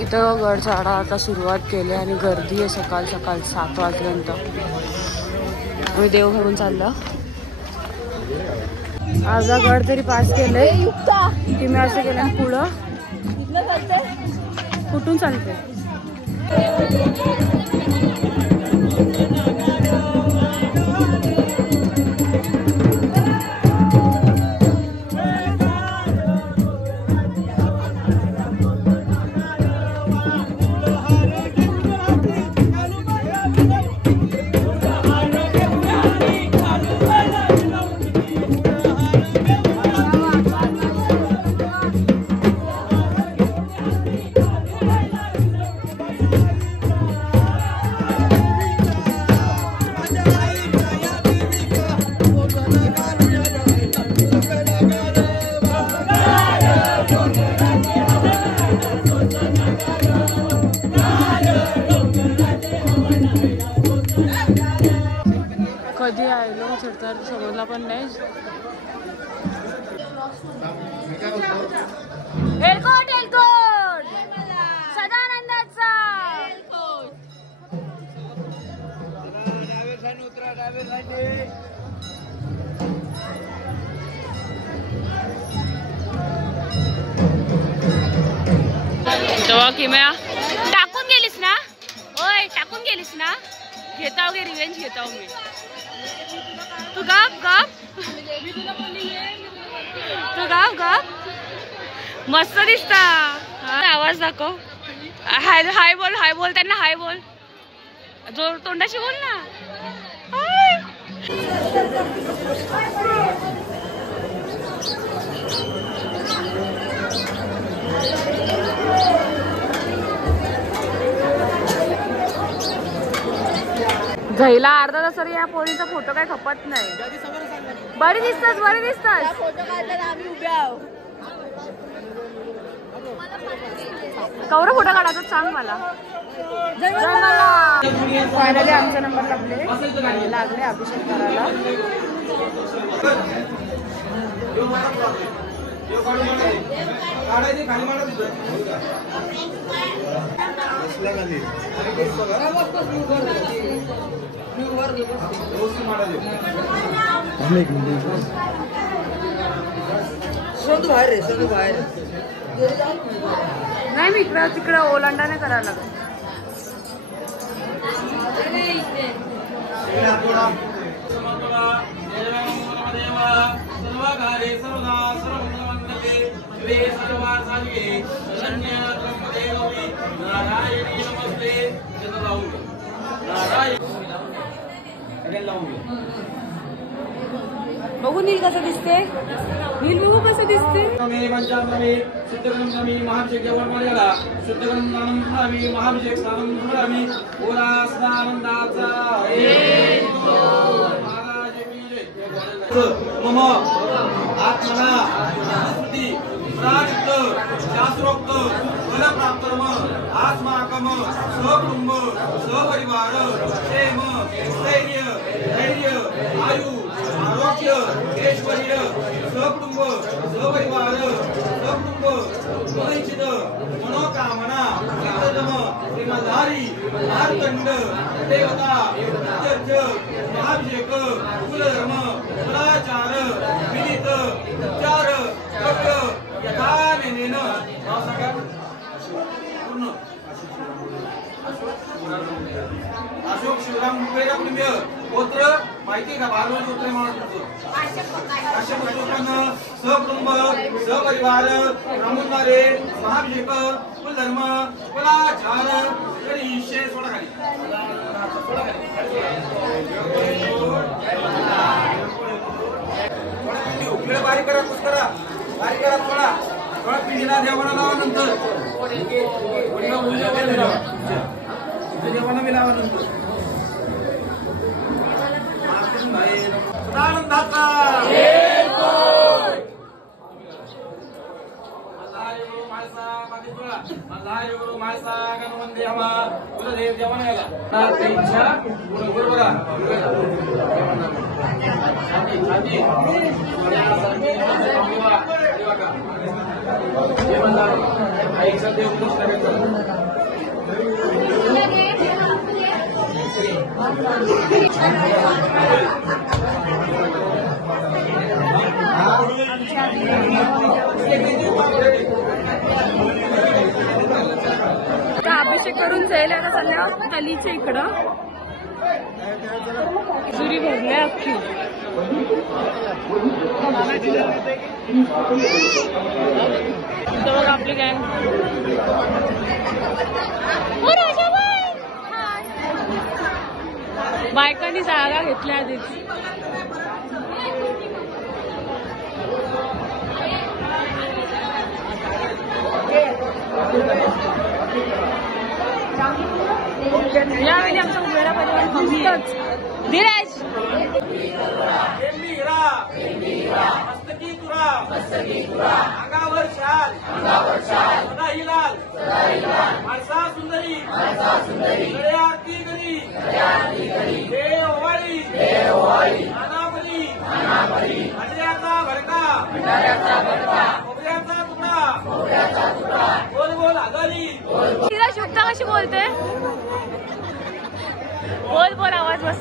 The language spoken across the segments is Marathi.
इथं गड चढा आता सुरुवात केली आणि गर्दी आहे सकाळ सकाळ 7 वाजल्यानंतर. आम्ही देवघरून चाललो. अर्धा गड तरी पास केले की मी असं केलं पुढं कुठून चालते. कधी आलो तर समजला पण नाही. एलकोट एलकोट सदानंदाचा तेव्हा किम्या टाकून गेलीस ना. ओय टाकून गेलीस ना. घेताव गे रिवेंज घेताव मी. तू गप गप तू गप गप मस्त दिसता. आवाज दाखव. हाय हाय बोल. हाय बोल त्यांना. हाय बोल. जोर तोंडाशी बोल ना. हाय. घ्यायला अर्धा तास तरी या पोरीचा फोटो काय खपत नाही. बरी दिसतस बरी दिसतस. फोटो काढताना आम्ही उभे आहोत. कवर फोटो काढायचा सांग मला. फायनली आमचा नंबर लागले अभिषेक करायला. नाही मी इकडं तिकडं ओलांडाने करायला लागत. बघू नील कसं दिसते. नील बघू कसं दिसते. मम आत्मना शास्त्रोक्त फलप्राप्तम आस्माकम सकुटुंब सपरिवार क्षेम स्थैर्य धैर्य आयु आरोग्य ऐश्वर्य सकुटुंब सपरिवार सकुटुंब मनोइच्छित मनोकामना नित्यतम श्रीमदारी मार्तंड देवता चर्च महाभिषेक कुलधर्म कुलाचार विदित उपचार कर्तव्य यथानेन पूर्ण अशोक शिवराम मुंबईला गोत्र माहिती का. बालवडी गोत्र म्हणून अशोक सकुटुंब सपरिवार ब्राह्मणारे महाभिषेक कुलधर्म कुलाचार विषय सोडा खाली. बारीक करा कुछ करा बारीक करा थोडा थोडा पिढीला देवाला लावा. नंतर देवाला मी लावा. नंतर सदानंदाचा गुरु मायसा गणवंदे हवा कुलदेव देवाला गेला इच्छा बरोबर. छाती छाती काका हे म्हणतात आईचा देव कृष्ण घेतला अभिषेक करून जाईल आता चालल्या गलीच्या इकडं जुरी भरल्या अख्खी बघा आपली गँग बायकांनी जागा घेतल्या आधीच यावेळी आमचा उमेरा परिवार मस्तच धीरज मस्तकी तुरा अंगावर शाल सदा ही लाल माणसा सुंदरी आरती करी देव ओवाळी नानापरी भंडाऱ्याचा भडका खोबऱ्याचा तुकडा गोल गोल आघाडी तिला शुभता कशी बोलते बोल आवाज बस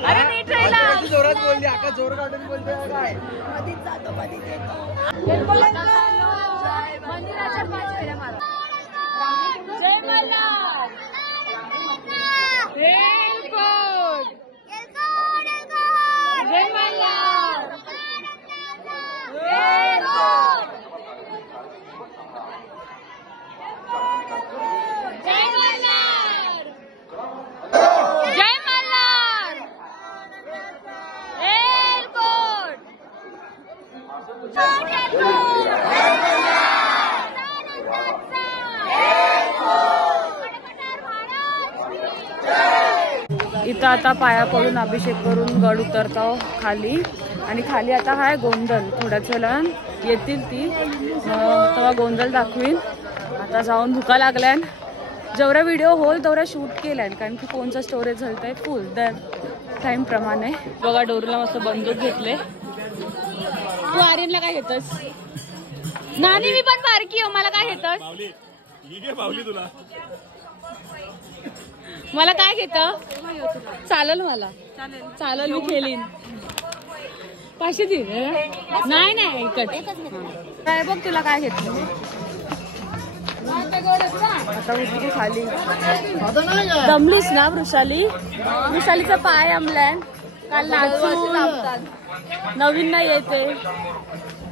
अरे नीट राहिला जोरात बोलली आका जोर काढून बोलते काय कधीच जातो कधीच येतो मंदिराच्या पाच फेऱ्या मारा जय मल्हार जय मल्हार इथं आता पाया पडून अभिषेक करून गड उतरतो खाली आणि खाली आता हाय गोंधळ थोड्याच वेळा येतील ती तेव्हा गोंधळ दाखवीन आता जाऊन भुका लागल्यान जेवढा व्हिडिओ होल तेवढा शूट केलाय कारण की फोनचं स्टोरेज झालंय फुल दर टाइम प्रमाणे बघा डोरीला मस्त बंदूक घेतले तू आर्यनला काय घेतस नानी मी पण बारकी हो मला काय घेतस तुला मला काय घेत चालेल मला चालेल मी खेळीन पाचशे दे नाही इकट काय बघ तुला काय घेतलं आता उतरू खाली दमलीस ना वृषालीचा पाय आमलाय काल नाचून नवीन नाही येते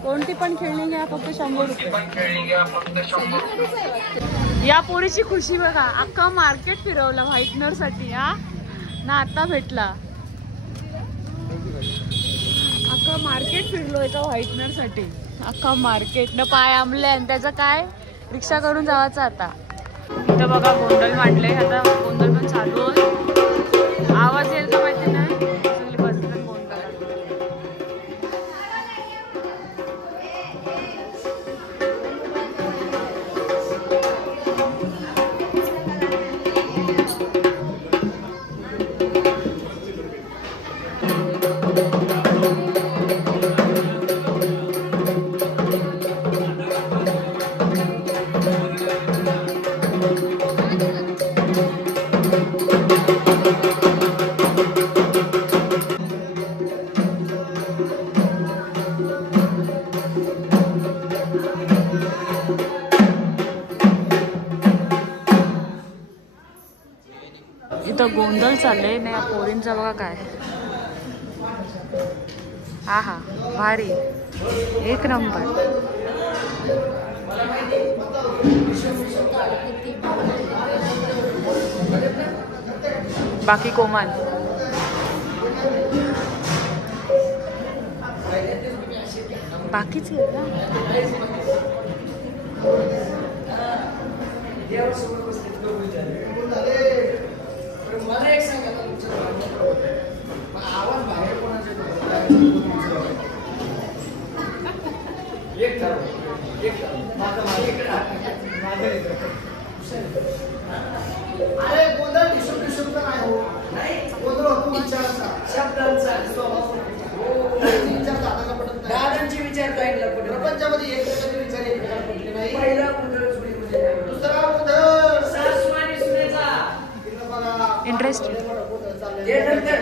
कोणती पण खेळणी घ्या फक्त 100 रुपये या पोरीची खुशी बघा अख्खा मार्केट फिरवला व्हाईटनर साठी हा ना आता भेटला अख्खा मार्केट फिरलो एका व्हाईटनर साठी अख्खा मार्केट न पाय आंबले आणि त्याचं काय रिक्षा करून जावायचं आता इथं बघा गोंधळ मांडले आता गोंधळ पण चालू आहे आवाज येईल का माहिती नाही सगळे बसले गोंधळ इथं गोंधळ चालले नाही पोरींचा बघा काय हा हा भारी एक नंबर बाकी कोमान बाकीच मला एक सांगा आवाज बाहेर कोणाचे एक अरे गोंधळ डिस्ट्रिब्युशन तर नाही हो गोंधळ होतो विचाराचा शब्दांचा स्वभाव दादांची विचारता येईल साडेच ते नंतर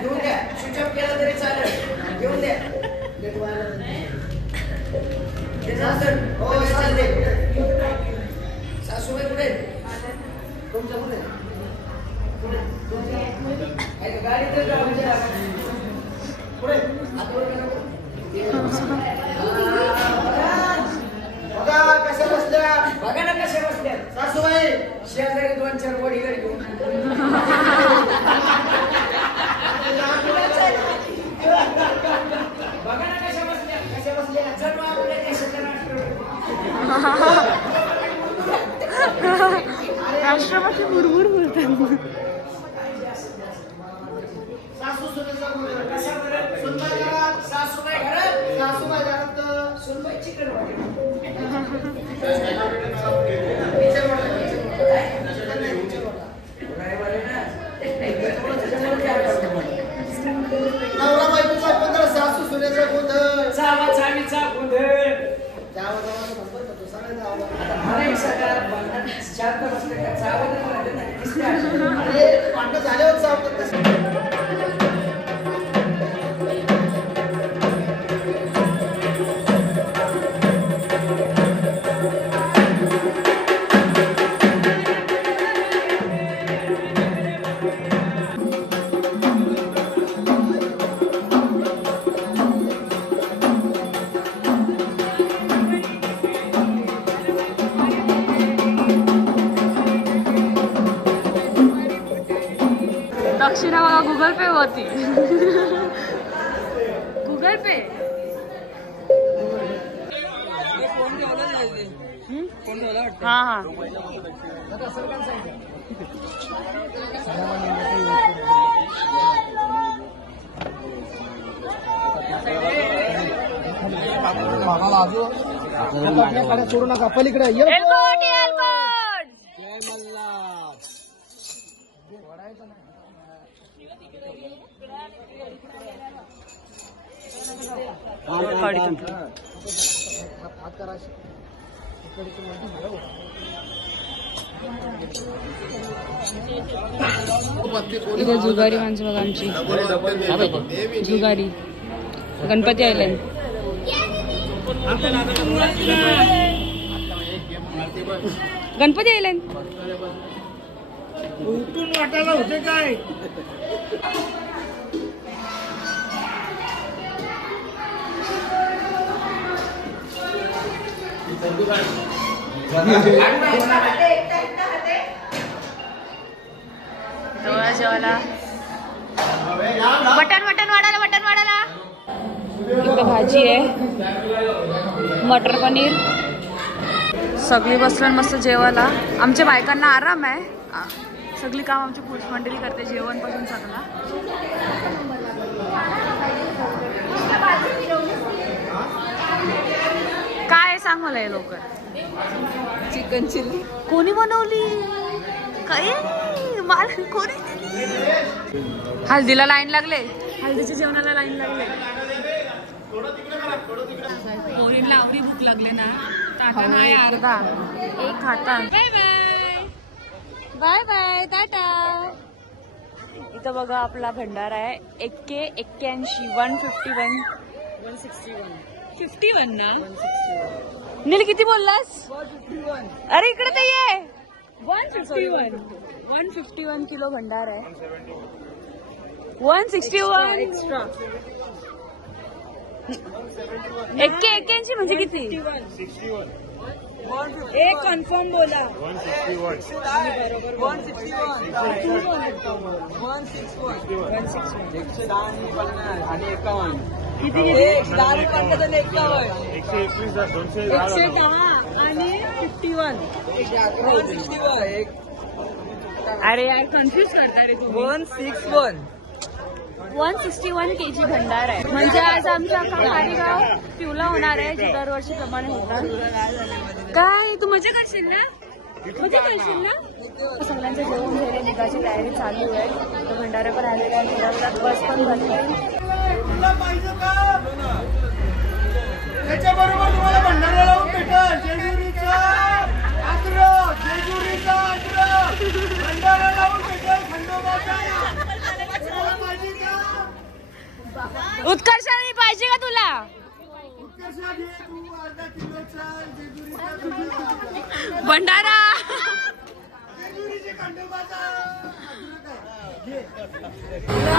घेऊन द्या, स्विच ऑफ केला तरी चालेल, घेऊन द्या. ते नंतर हो चालते. सासूबाई कुठे तुमच्या कुठे गाडी तर पुढे बघा कशा बसल्या, बघा ना कशा बसल्या सासूबाई. शेजारी 2-4 गोडी घरी घेऊन बघा ना कशा बसल्या, कशा बसल्या. जन्म आपल्या देशाच्या राष्ट्रपती भुरभुर बोलतात. सासू सुनेचा कशा बरं सुनबाई घरात, सासूबाई घरात, सासूबाई घरात सुनबाई चिकन नवरा बायकोचा गोंधळ, सासू सुनेचा गोंधळ, चावा चावीचा गोंधळ. भांडण झाल्यावर चावतात. दक्षिणा बघा गुगल पे होती. गुगल पे हा हा सोडू नका पलीकडे इथे जुगारी माणसं बघा आमची. जुगारी गणपती आयलंड. गणपती आयलंड उठून वाटायला होते काय. जेवायला मटन मटन वाढायला, मटन वाढायला. इकडे भाजी आहे, मटर पनीर. सगळी बसलं मस्त जेवायला. आमच्या बायकांना आराम आहे. सगळी काम आमची पुरुष मंडळी करते, जेवण पासून सगळं. काय सांग मला हे लवकर. चिकन चिल्ली कोणी बनवली काय, कोणी. हल्दीला लाईन लागले, हल्दीच्या जेवणाला लाईन लागले. पोरींना आवडी भूक लागले ना, टाटा नाही अर्धा एक खाता. Bye bye bye bye tata. इथं बघा आपला भंडारा आहे. 81 151 161 ना. नील किती बोललास. अरे इकडे ते ये. 151 किलो भंडार आहे. 161 एक्स्ट्रा. 81 म्हणजे किती. एक कन्फर्म बोला. 161 किती किती. 110 आणि 51. अरे यार कन्फ्युज करता रे तुम्ही. 161 kg भंडार आहे. म्हणजे आज आमचा खारीगाव पिवला होणार आहे, जे दरवर्षीप्रमाणे होतात. काय तू मजा करशील ना, मजा करशील ना. सगळ्यांचं जेवण झाले, निघायची तयारी चालू आहे. तो भंडारा पण आलेला आहे, थोड्या वेळात बस पण भरते. त्याच्याबरोबर तुम्हाला भंडारा लावून भेटेल. जेजुरीचा भंडारा लावून भेटेल. खंडोबा उत्कर्षाने पाहिजे का तुला? भंडारा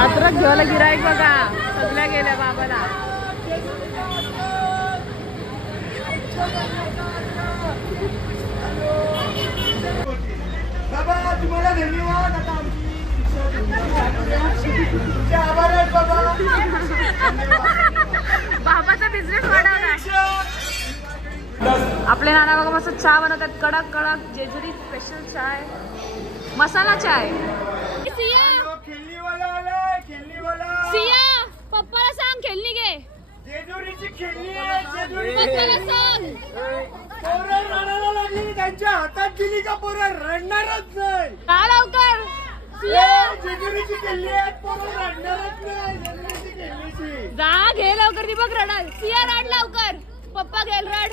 अद्रक घेवायला गिराईक बघा सगळ्या गेल्या बाबाला. बाबा तुम्हाला धन्यवाद. आता तुमचे आभार आहेत बाबा. बाबाचा बिझनेस वाढवला. आपले नाना बघा मस्त चहा बनवतात. कडक कडक जेजुरी स्पेशल चाय, मसाला चाय. सिया पप्पाला सांग खेळणी घे. जेजुरीची खेळणी आहे. पप्पाला सांग. पोरं रडायला लागली, त्यांच्या हातात दिली का पोरं रडणारच नाही. का लवकर जेजुरीची खेळणी आहे, पोरं रडणारच नाही. जेजुरीची खेळणीची जा घे लवकर. ती बघ रडाल. सिया रड लवकर. पप्पा घेल. रड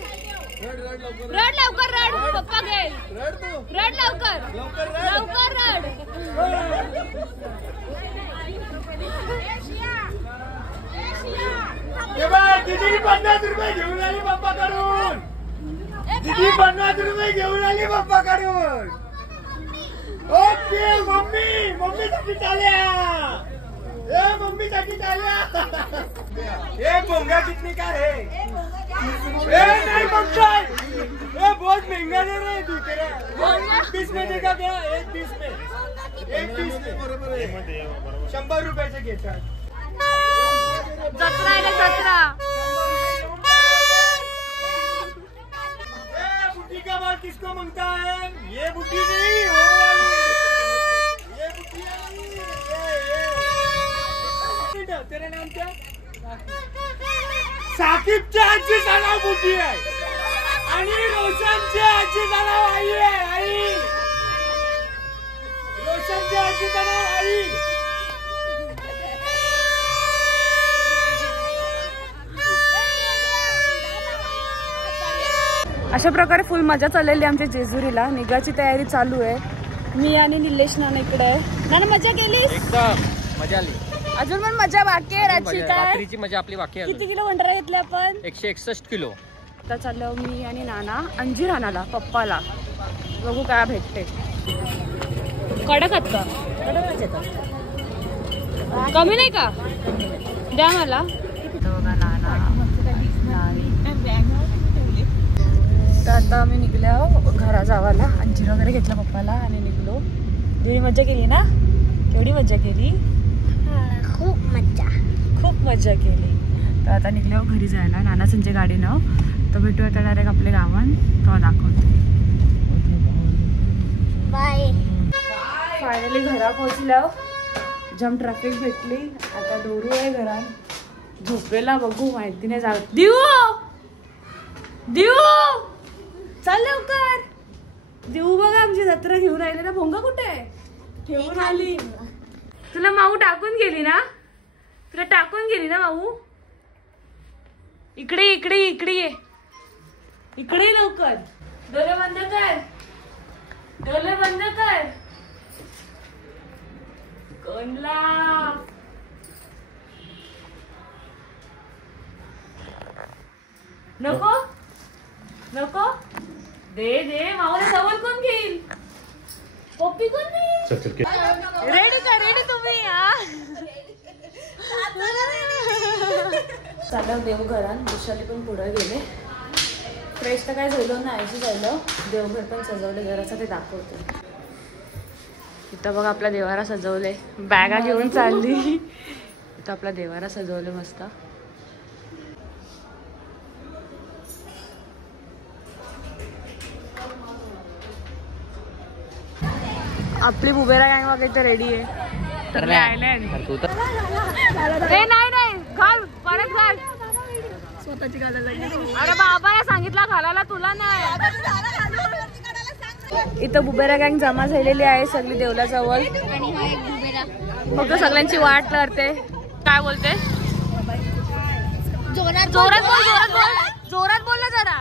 रड लवकर. रड पप्पा घेल. रड लवकर लवकर रड. दीदी 50 रुपये घेऊन आली पप्पाकडून. दीदी 50 रुपये घेऊन आली पप्पाकडून. ओके मम्मी, मम्मीसाठी चाल्या. ए मम्मीसाठी चाल्या. एक भोंगा कितनी का है? ए नहीं भोंगा. ए बहुत महंगा दे रहे दूसरे. 20 में देगा क्या? एक 20 में. 100 रुपयाचे घेतात. जत्रा आहे ना जत्रा. बुटी का बाल किसको मांगता है? ये बुटी नहीं, वो वाली. ये बुटी नहीं. तेरे नाम क्या? साकिबच्या आजीचं नाव बुटी आहे आणि रोशनच्या आजीचं नाव आई आहे. आई. रोशनच्या आजीचं नाव आई. अशा प्रकारे फुल मजा चाललेली आमच्या जेजुरीला. निघायची तयारी चालू आहे. मी आणि निलेश नाना इकडे आहे. नाना मजा केलीस? एकदम मजा आली. अजून पण मजा बाकी आहे. रात्री काय रात्रीची मजा आपली बाकी आहे. किती किलो भंडारा घेतले आपण? 161 किलो. आता चाललो मी आणि नाना अंजीर आणायला पप्पाला. बघू काय भेटते. कडक आहेत का? कडकच येतात. कमी नाही का? द्या मला. बघा नाना तर आता आम्ही निघलो घरा जावाला. अंजीर वगैरे घेतलं पप्पाला आणि निघलो. देवी मजा केली ना? केवढी मजा केली? खूप मजा केली. तर आता निघलो घरी जायला नाना संजय गाडीनं. तर भेटू आता डायरेक्ट आपल्या गावात. तो दाखवतो. बाय. फायनली घरा पोहोचलो. जम ट्रॅफिक भेटली. आता दोरू आहे घरात. झोपेला बघू माहिती नाही जात. देऊ चल लवकर. देऊ बघा आमची जत्रा घेऊन राहिले ना. भोंगा कुठे आहे? घेऊन आली. तुला माऊ टाकून गेली ना? तुला टाकून गेली ना माऊ? इकडे इकडे इकडे ये. इकडे लवकर. डोळे बंद कर. डोळे बंद कर. कोणला नको नको. दे दे माऊला सवल कोण घेईल? पप्पी कोण घेईल? रेडी का? रेडी तुम्ही? चाललं देव घरात. विशाली पण पुढे गेले. फ्रेश तर काय झालं नाही झालं. देवघर पण सजवले घराचं ते दाखवते. इथं बघा आपला देवारा सजवले. बॅगा घेऊन चालली. इथं आपला देवारा सजवले मस्त. आपली बुबेरा गँग वगैरे तर रेडी आहे. आयलंड नाही घाल परत घाल. स्वतःची घालायला. अरे बाबाला सांगितलं घालायला तुला नाही. इथं बुबेरा गँग जमा झालेली आहे सगळी देवलाजवळ. फक्त सगळ्यांची वाट करते. काय बोलते? जोरात बोल. जोरात बोल ना जरा.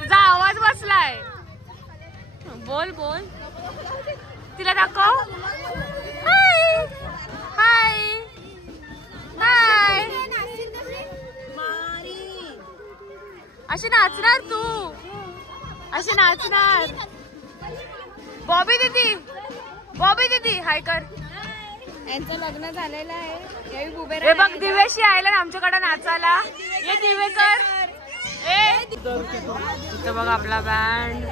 तुझा आवाज बसलाय. बोल बोल. तिला दाखव. हाय हाय हाय. अशी नाचणार तू, अशी नाचणार. बॉबी दीदी, बॉबी दीदी हाय कर. यांचं लग्न झालेलं आहे. हे बघ दिव्याशी आयला आमच्याकडे नाचायला. ये दिवेकर. इथं बघ आपला बँड.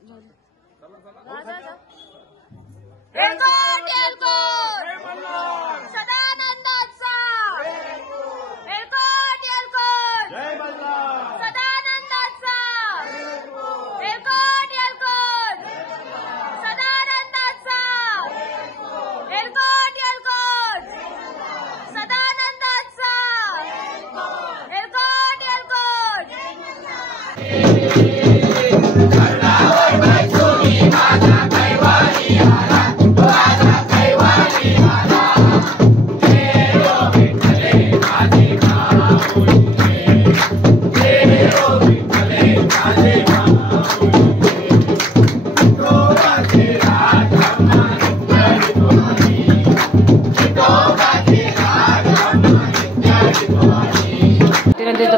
एलकोट एलकोट सदानंदाचा एलकोट एलकोट सदानंदाचा एलकोट एलकोट सदानंदाचा एलकोट एलकोट सदानंदाचा एलकोट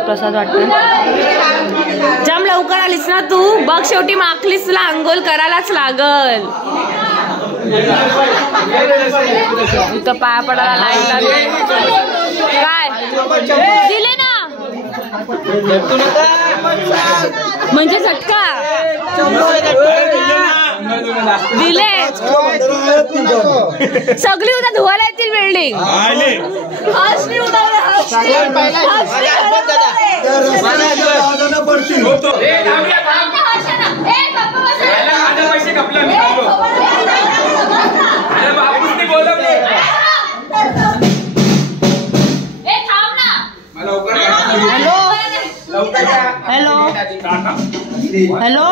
प्रसाद वाटतो. जाम लवकर आलीस ना तू. बघ शेवटी माखलीस, तुला अंघोळ करायलाच लागल. इथं पाया पडायला लाईन लागली. काय दिले ना म्हणजे झटका दिले. सगळी उद्या धुवायला येतील बिल्डिंग. हॅलो हॅलो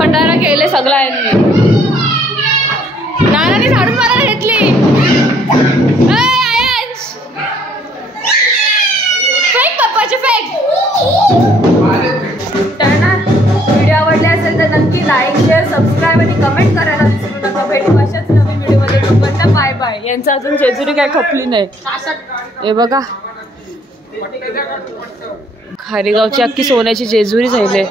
भंडारा केले सगळ्यांनी. नानाने झाडून मारायला घेतली. फेक पप्पाचे फेक. त्यांना व्हिडिओ आवडले असेल तर नक्की लाईक शेअर सबस्क्राईब आणि कमेंट करायला विसरू नका. भेटू अशाच नवीन व्हिडिओमध्ये. तोपर्यंत बाय बाय. यांचं अजून जेजुरी काय खपली नाही. हे बघा खारीगावची अख्खी सोन्याची जेजुरी झाली.